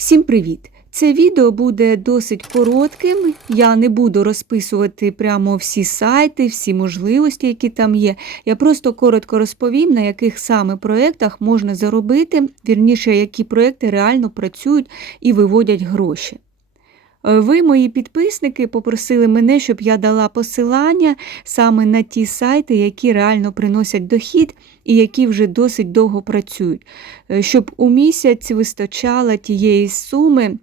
Всім привіт! Це відео буде досить коротким. Я не буду розписувати прямо всі сайти, всі можливості, які там є. Я просто коротко розповім, на яких саме проєктах можна заробити, вірніше, які проєкти реально працюють і виводять гроші. Е, Ви, мої підписники, попросили мене, щоб я дала посилання саме на ті сайти, які реально приносять дохід і які вже досить довго працюють, Е, щоб у місяць вистачало тієї суми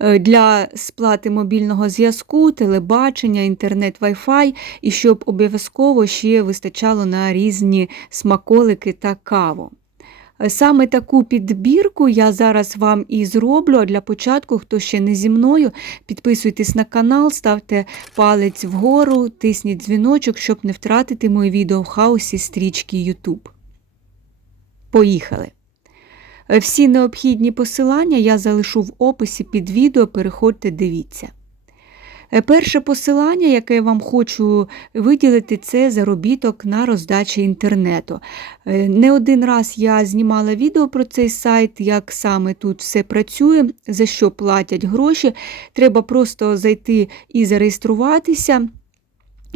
е, для сплати мобільного зв'язку, телебачення, інтернет, Wi-Fi, і щоб обов'язково ще вистачало на різні смаколики та каву. Е, Саме таку підбірку я зараз вам і зроблю. А для початку, хто ще не зі мною, підписуйтесь на канал, ставте палець вгору, тисніть дзвіночок, щоб не втратити моє відео в хаосі стрічки YouTube. Поїхали! Е, Всі необхідні посилання я залишу в описі під відео, переходьте, дивіться. Е, Перше посилання, яке я вам хочу виділити, це заробіток на роздачі інтернету. Е, Не один раз я знімала відео про цей сайт, як саме тут все працює, за що платять гроші. Треба просто зайти і зареєструватися.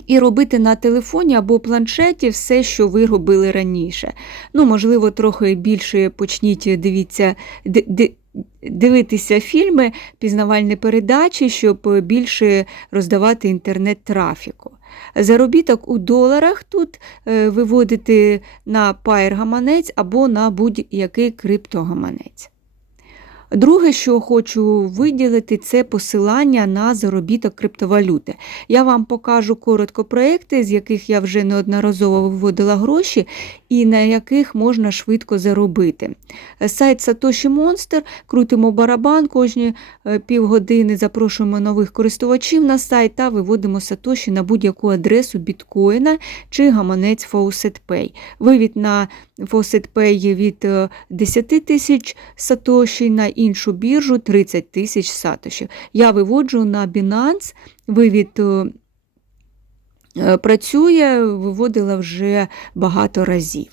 І робити на телефоні або планшеті все, що ви робили раніше. Ну, можливо, трохи більше почніть дивіться, ди- ди- дивитися фільми, пізнавальні передачі, щоб більше роздавати інтернет-трафіку. Заробіток у доларах тут е, виводити на паєр-гаманець або на будь-який криптогаманець. Друге, що хочу виділити, це посилання на заробіток криптовалюти. Я вам покажу коротко проекти, з яких я вже неодноразово виводила гроші і на яких можна швидко заробити. Сайт Satoshi Monster, крутимо барабан кожні е, півгодини, запрошуємо нових користувачів на сайт та виводимо Satoshi на будь-яку адресу біткоїна чи гаманець FaucetPay. Вивід на FaucetPay від е, 10 тисяч Satoshi, на іншу біржу 30 тисяч Satoshi. Я виводжу на Binance, вивід е, е, працює, виводила вже багато разів.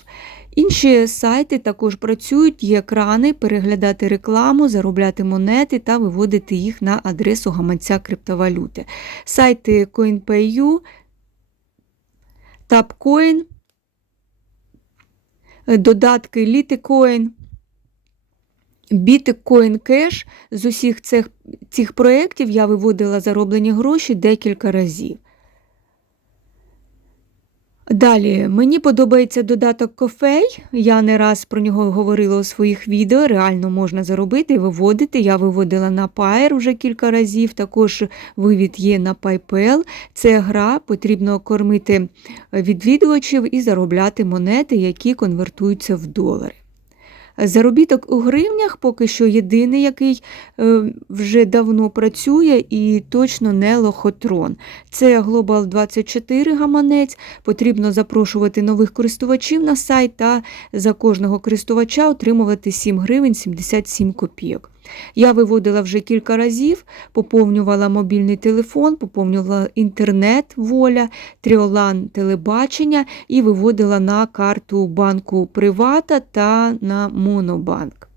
Інші сайти також працюють, є екрани, переглядати рекламу, заробляти монети та виводити їх на адресу гаманця криптовалюти. Сайти CoinPay.ua, Tapcoin, додатки Litecoin, Bitcoin Cash. З усіх цих, цих проєктів я виводила зароблені гроші декілька разів. Далі, мені подобається додаток Кофей. Я не раз про нього говорила у своїх відео. Реально можна заробити і виводити. Я виводила на Pair вже кілька разів. Також вивід є на PayPal. Це гра, потрібно кормити відвідувачів і заробляти монети, які конвертуються в долари. Заробіток у гривнях поки що єдиний, який е, вже давно працює і точно не лохотрон. Це Global 24 гаманець. Потрібно запрошувати нових користувачів на сайт та за кожного користувача отримувати 7 гривень 77 копійок. Я виводила вже кілька разів, поповнювала мобільний телефон, поповнювала інтернет, воля, тріолан телебачення і виводила на карту банку Привата та на Монобанк.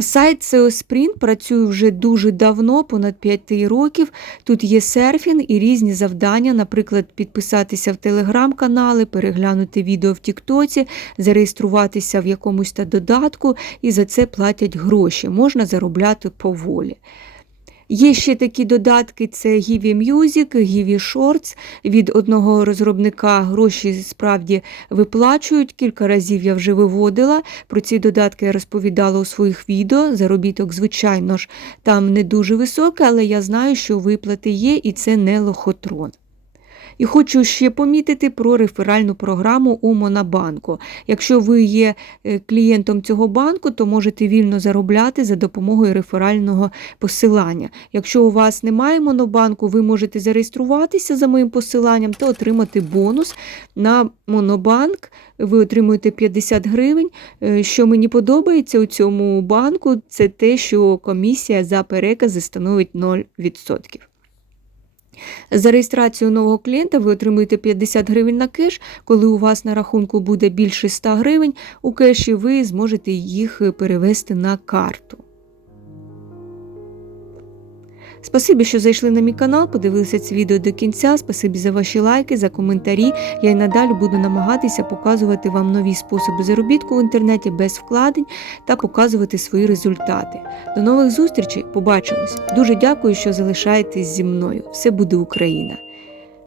Сайт SEO Sprint працює вже дуже давно, понад 5 років. Тут є серфінг і різні завдання, наприклад, підписатися в телеграм-канали, переглянути відео в Тіктоці, зареєструватися в якомусь та додатку і за це платять гроші. Можна заробляти поволі. Є ще такі додатки: це Givі Music, Givі Shorts. Від одного розробника гроші справді виплачують. Кілька разів я вже виводила. Про ці додатки я розповідала у своїх відео. Заробіток, звичайно ж, там не дуже високий, але я знаю, що виплати є, і це не лохотрон. І хочу ще помітити про реферальну програму у Монобанку. Якщо ви є е, клієнтом цього банку, то можете вільно заробляти за допомогою реферального посилання. Якщо у вас немає монобанку, ви можете зареєструватися за моїм посиланням та отримати бонус на монобанк. Ви отримуєте 50 гривень. Е, Що мені подобається у цьому банку, це те, що комісія за перекази становить 0%. За реєстрацію нового клієнта ви отримуєте 50 гривень на кеш. Коли у вас на рахунку буде більше 100 гривень у кеші, ви зможете їх перевести на карту. Спасибі, що зайшли на мій канал, подивилися це відео до кінця. Спасибі за ваші лайки, за коментарі. Я й надалі буду намагатися показувати вам нові способи заробітку в інтернеті без вкладень та показувати свої результати. До нових зустрічей, побачимось! Дуже дякую, що залишаєтесь зі мною. Все буде Україна!